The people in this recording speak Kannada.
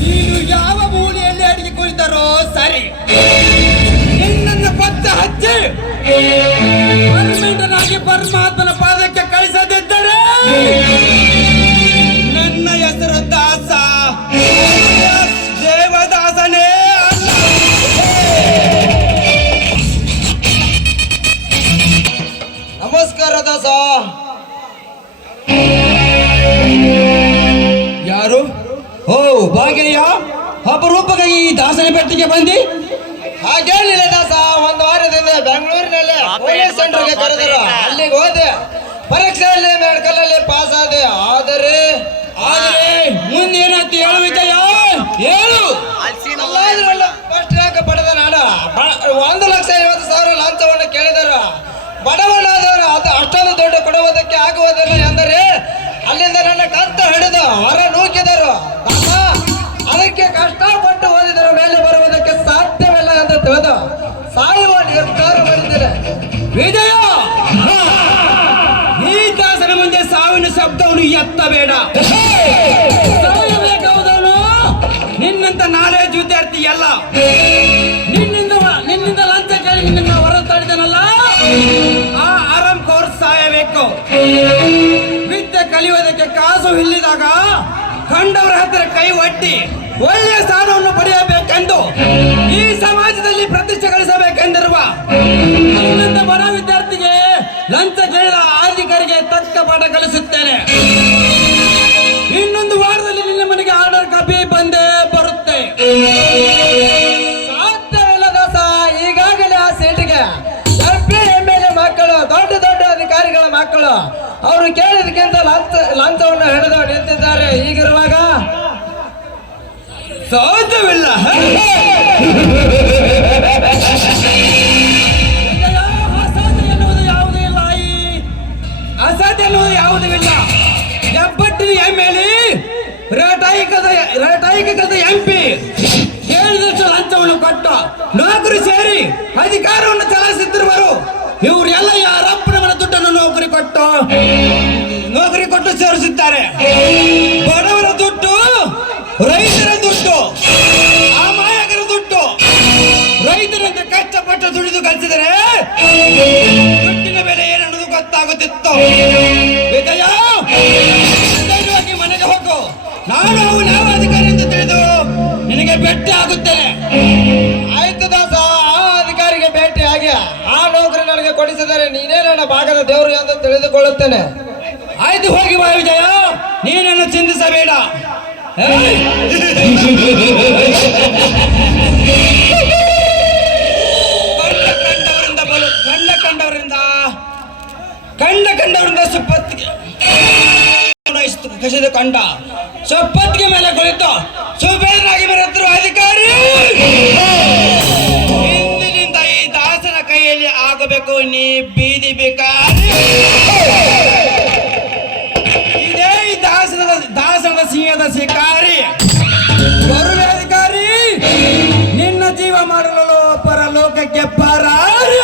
ನೀನು ಯಾವ ಮೂಲೆಯಲ್ಲಿ ಅಡಿಗೆ ಕುಳಿತರೋ ಸರಿ, ನಿನ್ನನ್ನು ಪತ್ತ ಹಚ್ಚಿ ಪರಮೇಂದ್ರನಾಗಿ ಪರಮಾತ್ಮನ ಪಾದಕ್ಕೆ ಕಳಿಸದಿದ್ದರೆ ನನ್ನ ಹೆಸರು ದಾಸ, ದೇವದಾಸನೇ ಅಲ್ಲ. ನಮಸ್ಕಾರ ದಾಸ. ಯಾರು? ಓ ಭಾಗ್ಯಯ್ಯ, ಅಪರೂಪಕ್ಕಾಗಿ ಈ ದಾಸನ ಬೆಟ್ಟಿಗೆ ಬಂದಿ? ಹಾಗೇನಿಲ್ಲ ದಾಸ, ಒಂದು ವಾರದಿಂದ ಬೆಂಗಳೂರಿನಲ್ಲಿ ಪೊಲೀಸ್ ಸೆಂಟರ್ಗೆ ಕರೆದರು. ಅಲ್ಲಿಗೆ ಹೋದೆ, ಪರೀಕ್ಷೆಯಲ್ಲಿ ಮೆಡಿಕಲ್ ಅಲ್ಲಿ ಪಾಸ್ ಆದೆ. ಆದರೆ ಮುಂದೇನಂತ ಹೇಳು ವಿಜಯ, ಹೇಳು. ಫಸ್ಟ್ ರ್ಯಾಂಕ್ ಪಡೆದ ನಾನು 1,50,000 ಲಂಚವನ್ನು ಕೇಳಿದರು. ಬಡವನಾದವರು ಅದು ಅಷ್ಟೊಂದು ದುಡ್ಡು ಕೊಡುವುದಕ್ಕೆ ಆಗುವುದಿಲ್ಲ ಎಂದರೆ ಅಲ್ಲಿಂದ ನನ್ನ ಕತ್ತ ಹಿಡಿದು ಹೊರ ನೂಕಿದರು. ಅದಕ್ಕೆ ಕಷ್ಟಪಟ್ಟು ಓದಿದರ ಮೇಲೆ ಬರುವುದಕ್ಕೆ ಸಾಧ್ಯವಿಲ್ಲ ಎಂದು ತಿಳಿದು ಸಾಯುವ ನಿರ್ಧಾರ ಮಾಡಿದ್ದೇನೆ. ವಿಜಯ, ಈ ದಾಸನ ಮುಂದೆ ಸಾವಿನ ಶಬ್ದವನ್ನು ಎತ್ತಬೇಡ. ಸಾಯಬೇಕಾದವನು ನಿನ್ನಂತ ನಾಲೆಜ್ ವಿದ್ಯಾರ್ಥಿ ಅಲ್ಲ. ನಿನ್ನಿಂದ ಲಂಚ ಕೇಳಿ ನಿನ್ನ ಹೊರ ತಡೆದನಲ್ಲ, ಆ ಆರಾಮ್ ಕೋರ್ಸ್ ಸಾಯಬೇಕು. ವಿದ್ಯೆ ಕಲಿಯುವುದಕ್ಕೆ ಕಾಸು ಇಲ್ಲಿದಾಗ ಕಂಡವರ ಹತ್ತಿರ ಕೈ ಒಟ್ಟಿ ಒಳ್ಳೆಯ ಸ್ಥಾನವನ್ನು ಪಡೆಯಬೇಕೆಂದು, ಈ ಸಮಾಜದಲ್ಲಿ ಪ್ರತಿಷ್ಠೆ ಗಳಿಸಬೇಕೆಂದಿರುವ ನಿನ್ನಂತ ಬಡ ವಿದ್ಯಾರ್ಥಿಗೆ ಲಂಚ ಕೇಳಿದ ಅಧಿಕಾರಿಗೆ ತಕ್ಕ ಪಾಠ ಕಲಿಸುತ್ತೇನೆ. ಇನ್ನೊಂದು ವಾರದಲ್ಲಿ ನಿನ್ನ ಮನೆಗೆ ಆರ್ಡರ್ ಕಾಪಿ ಬಂದೇ ಬರುತ್ತೆ. ಸಾಧ್ಯವಿಲ್ಲ ದಾಸ. ಈಗಾಗಲೇ ಆ ಸೀಟಿಗೆ MLA ಮಕ್ಕಳು, ದೊಡ್ಡ ದೊಡ್ಡ ಅಧಿಕಾರಿಗಳ ಮಕ್ಕಳು ಅವರು ಕೇಳಿದಕ್ಕಿಂತ ಲಂಚವನ್ನು ಹಿಡಿದು ನಿಂತಿದ್ದಾರೆ. ಹೀಗಿರುವಾಗ ಸಾಧ್ಯವಿಲ್ಲ. ಅಸಾಧ್ಯ ಎನ್ನುವುದು ಯಾವುದೂ ಇಲ್ಲ. ಅಸಾಧ್ಯ ಎನ್ನುವುದು ಯಾವುದೂ ಇಲ್ಲ. ಹೆಬ್ಬಟ್ಟಿನ MLA, ರೇಟಾಯಿಕದ MP ಕೇಳಿದಷ್ಟು ಲಂಚವನ್ನು ಕೊಟ್ಟು ನೌಕರಿ ಸೇರಿ ಅಧಿಕಾರವನ್ನು ಚಲಾಯಿಸುತ್ತಿರುವರು. ಇವರೆಲ್ಲ ಯಾರಪ್ಪನ ಮನೆ ದುಡ್ಡನ್ನು ನೌಕರಿ ಕೊಟ್ಟು ಸೇರಿಸುತ್ತಾರೆ. ಬಡವರ ದುಡ್ಡು, ರೈತರ ದುಡ್ಡು, ಅಮಾಯಕರ ದುಡ್ಡು. ರೈತರಂತೆ ಕಷ್ಟಪಟ್ಟು ದುಡಿದು ಕಲಿಸಿದರೆ ದುಡ್ಡಿನ ಬೆಲೆ ಏನನ್ನೋದು ಗೊತ್ತಾಗುತ್ತಿತ್ತು. ವಿಜಯ, ಮನೆಗೆ ಹೋಗು. ನಾನು ಅವನು ಯಾವ ಅಧಿಕಾರಿ ಎಂದು ತಿಳಿದು ನಿನಗೆ ಭೇಟಿ ಆಗುತ್ತೇನೆ. ಆಯ್ತು ದಾಸ, ಆ ಅಧಿಕಾರಿಗೆ ಭೇಟಿ ಆಗಿ ಆ ನೌಕರಿ ನನಗೆ ಕೊಡಿಸಿದರೆ ನೀನೇ ನನ್ನ ಭಾಗದ ದೇವರು ಎಂದು ತಿಳಿದುಕೊಳ್ಳುತ್ತೇನೆ. ಆಯ್ತು, ಹೋಗಿ ಬಾ ವಿಜಯ, ನೀನನ್ನು ಚಿಂತಿಸಬೇಡ. ಕಂಡ ಸೊಪ್ಪತ್ತಿಗೆ ಮೇಲೆ ಕುಳಿತು ಸುಬೇನಾಗಿ ಬರುತ್ತಿರುವ ಅಧಿಕಾರಿ ಇಂದಿನಿಂದ ಈ ದಾಸನ ಕೈಯಲ್ಲಿ ಆಗಬೇಕು ನೀ ಬೀದಿ ಬೇಕಾರಿ. ಇದೇ ಈ ದಾಸನ ಸಿಂಹದ ಶಿಕಾರಿ ಬರುವೆ ಅಧಿಕಾರಿ. ನಿನ್ನ ಜೀವ ಮಾಡಲು ಪರಲೋಕಕ್ಕೆ ಪರಾರಿ.